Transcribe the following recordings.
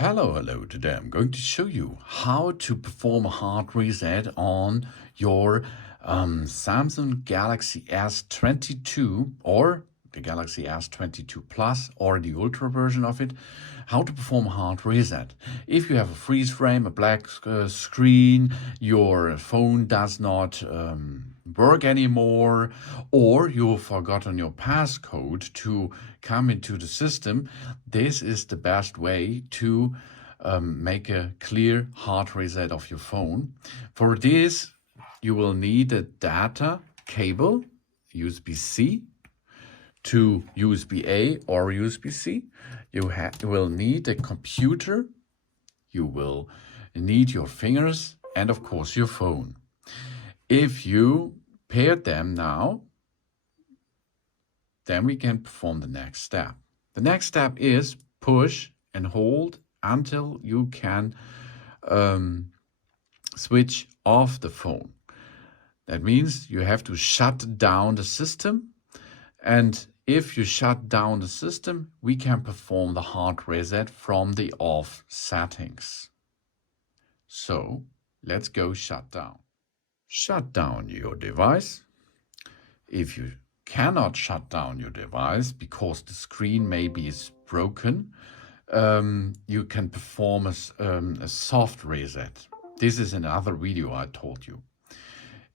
Hello, today I'm going to show you how to perform a hard reset on your Samsung Galaxy S22 or the Galaxy S22 Plus or the Ultra version of it, how to perform a hard reset. If you have a freeze frame, a black screen, your phone does not work anymore, or you've forgotten your passcode to come into the system, this is the best way to make a clear hard reset of your phone. For this, you will need a data cable, USB-C to USB-A or USB-C. You will need a computer, you will need your fingers, and of course your phone. If you pair them now, then we can perform the next step. The next step is push and hold until you can switch off the phone. That means you have to shut down the system, and if you shut down the system, we can perform the hard reset from the off settings. So let's go shut down. Shut down your device. If you cannot shut down your device because the screen maybe is broken, you can perform a soft reset. This is another video I told you.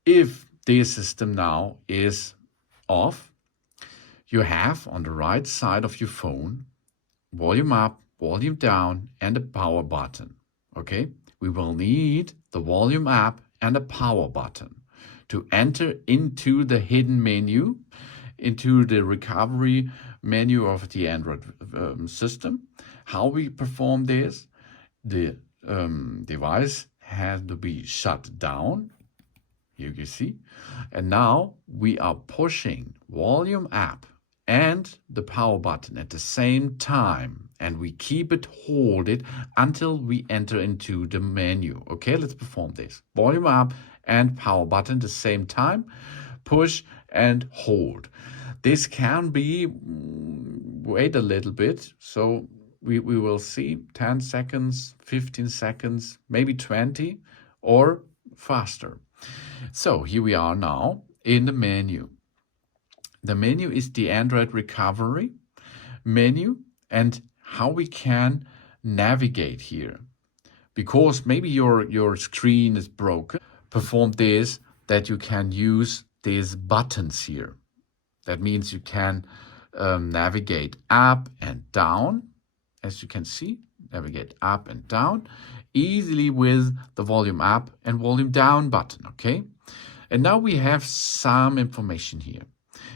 If this system now is off, you have on the right side of your phone volume up, volume down, and a power button. Okay, we will need the volume up and a power button to enter into the hidden menu, into the recovery menu of the Android system. How we perform this? The device has to be shut down. Here you see. And now we are pushing volume up and the power button at the same time, and we keep it hold it until we enter into the menu. Okay, let's perform this. Volume up and power button at the same time, push and hold. This can be, wait a little bit, so we will see 10 seconds, 15 seconds, maybe 20 or faster. So here we are now in the menu. The menu is the Android recovery menu, and how we can navigate here. Because maybe your screen is broken, perform this, that you can use these buttons here. That means you can navigate up and down, as you can see, navigate up and down easily with the volume up and volume down button, okay? And now we have some information here.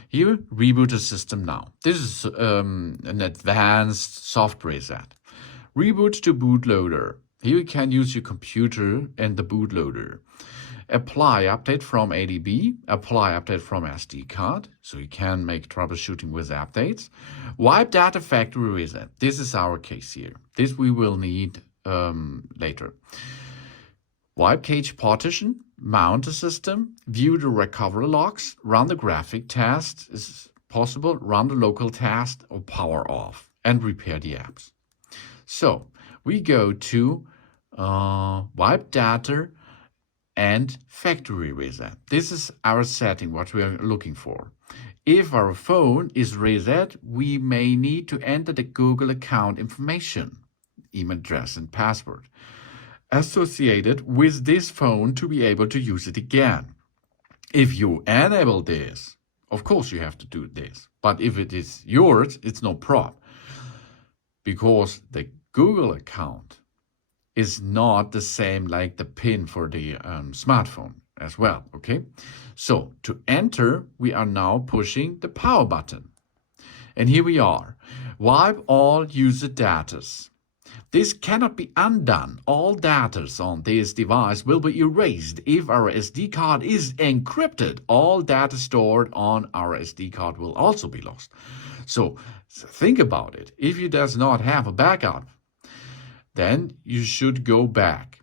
Here, reboot the system now. This is an advanced soft reset. Reboot to bootloader. Here you can use your computer and the bootloader. Apply update from ADB, apply update from SD card, so you can make troubleshooting with updates. Wipe data factory reset. This is our case here. This we will need later. Wipe cache partition, mount the system, view the recovery logs, run the graphic test is possible, run the local test or power off, and repair the apps. So we go to wipe data and factory reset. This is our setting, what we are looking for. If our phone is reset, we may need to enter the Google account information, email address and password associated with this phone to be able to use it again. If you enable this, of course you have to do this, but if it is yours, it's no problem, because the Google account is not the same like the PIN for the smartphone as well, okay? So to enter, we are now pushing the power button. And here we are. Wipe all user datas. This cannot be undone. All data on this device will be erased if our SD card is encrypted. All data stored on our SD card will also be lost. So think about it. If you does not have a backup, then you should go back.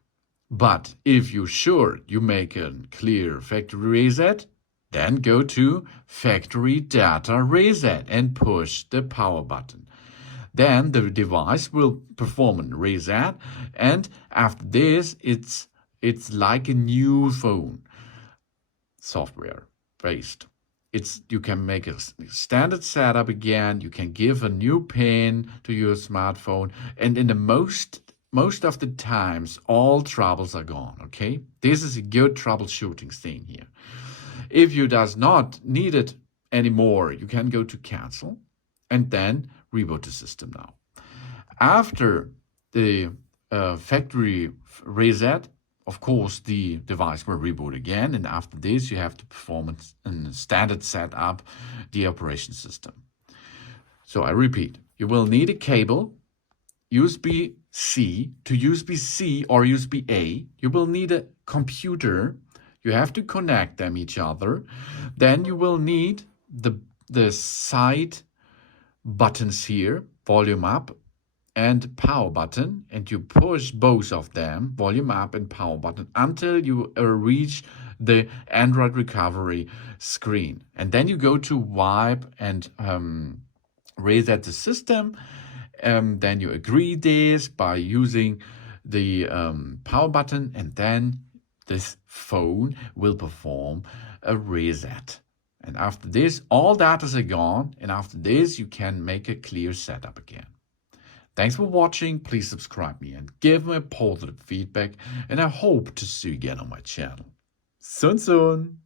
But if you're sure you make a clear factory reset, then go to factory data reset and push the power button. Then the device will perform a reset, and after this, it's like a new phone, software based. You can make a standard setup again. You can give a new PIN to your smartphone, and in the most of the times, all troubles are gone. Okay, this is a good troubleshooting thing here. If you does not need it anymore, you can go to cancel, and then reboot the system now. After the factory reset, of course, the device will reboot again, and after this, you have to perform a standard setup, the operation system. So I repeat, you will need a cable, USB-C to USB-C or USB-A. You will need a computer. You have to connect them each other. Then you will need the side buttons here, volume up and power button, and you push both of them, volume up and power button, until you reach the Android recovery screen. And then you go to wipe and reset the system. Then you agree this by using the power button, and then this phone will perform a reset. And after this, all data are gone, and after this, you can make a clear setup again. Thanks for watching. Please subscribe me and give me positive feedback, and I hope to see you again on my channel. Soon.